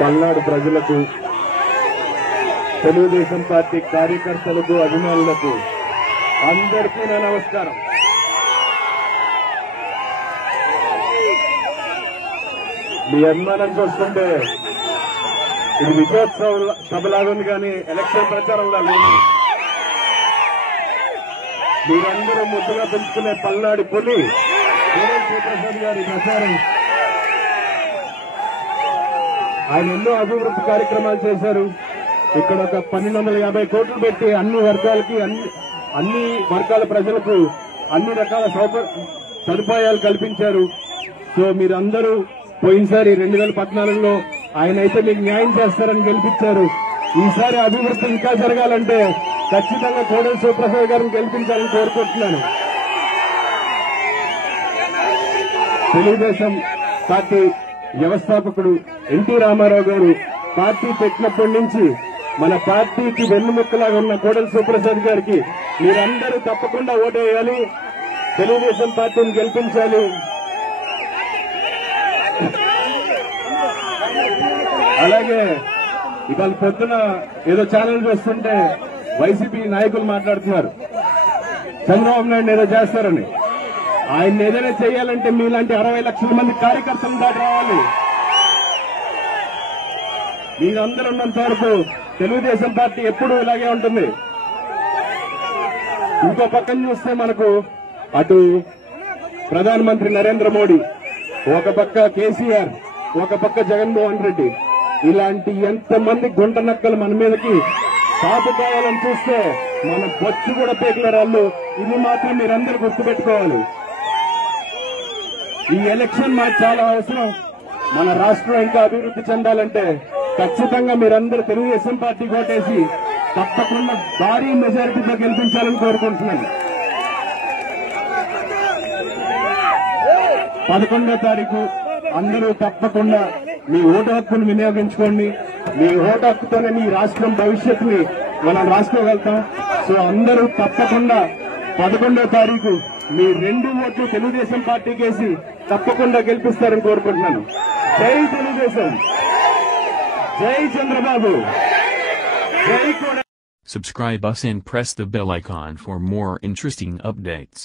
పల్నాడు ప్రజలకు తెలుగుదేశం పార్టీ కార్యకర్తలకు అభిమానులకు అందరికీ నా నమస్కారం. మీ అభిమానం చూస్తుంటే ఇది విజయోత్సవ సభలాగా ఉంది కానీ ఎలక్షన్ ప్రచారంలా లేదు మీరందరూ ముద్దుగా పెంచుకునే పల్నాడి పులి. వీరేంద్ర గారి ప్రచారం. ఆయన ఎన్నో అభివృద్ధి కార్యక్రమాలు చేశారు. ఇక్కడ ఒక పన్నెండు వందల యాభై కోట్లు పెట్టి అన్ని వర్గాలకి అన్ని అన్ని వర్గాల ప్రజలకు అన్ని రకాల సదుపాయాలు కల్పించారు. సో మీరందరూ పోయినసారి రెండు వేల పద్నాలుగులో ఆయన అయితే మీకు న్యాయం చేస్తారని గెలిపించారు. ఈసారి అభివృద్ధి ఇంకా జరగాలంటే ఖచ్చితంగా కోడెల శివప్రసాద్ గారిని గెలిపించాలని కోరుకుంటున్నాను. తెలుగుదేశం పార్టీ వ్యవస్థాపకుడు ఎన్టీ రామారావు గారు పార్టీ పెట్టినప్పటి నుంచి మన పార్టీకి వెన్నుముక్కలాగా ఉన్న కోడెల సుప్రసాద్ గారికి మీరందరూ తప్పకుండా ఓటేయాలి. తెలుగుదేశం పార్టీని గెలిపించాలి. అలాగే ఇవాళ పొద్దున ఏదో ఛానల్ చూస్తుంటే వైసీపీ నాయకులు మాట్లాడుతున్నారు. చంద్రబాబు నాయుడు ఏదో చేస్తారని. ఆయన ఏదైనా చేయాలంటే మీలాంటి అరవై లక్షల మంది కార్యకర్తలు దాటి రావాలి. మీరందరూ ఉన్నంత వరకు తెలుగుదేశం పార్టీ ఎప్పుడూ ఇలాగే ఉంటుంది. ఇంకో పక్కన చూస్తే మనకు అటు ప్రధానమంత్రి నరేంద్ర మోడీ ఒక పక్క కేసీఆర్ ఒక పక్క జగన్మోహన్ రెడ్డి. ఇలాంటి ఎంతమంది గుంట నక్కలు మన మీదకి కాపుకోవాలని చూస్తే మన బొచ్చు కూడా పేకిన రాళ్ళు ఇది మాత్రం మీరందరూ గుర్తుపెట్టుకోవాలి. ఈ ఎలక్షన్ మాకు చాలా అవసరం. మన రాష్ట్రం ఇంకా అభివృద్ధి చెందాలంటే ఖచ్చితంగా మీరందరూ తెలుగుదేశం పార్టీ కోటేసి తప్పకుండా భారీ మెజారిటీతో గెలిపించాలని కోరుకుంటున్నాను. పదకొండో తారీఖు అందరూ తప్పకుండా మీ ఓటు హక్కును వినియోగించుకోండి. మీ ఓటు హక్కుతోనే మీ రాష్ట్రం భవిష్యత్తుని మనం రాసుకోగలుగుతాం. సో అందరూ తప్పకుండా పదకొండో తారీఖు మీ రెండు ఓట్లు తెలుగుదేశం పార్టీకేసి తప్పకుండా గెలిపిస్తారని కోరుకుంటున్నాను జై తెలుగుదేశం జై చంద్రబాబు జై కూడా Subscribe us and press the bell icon for more interesting updates.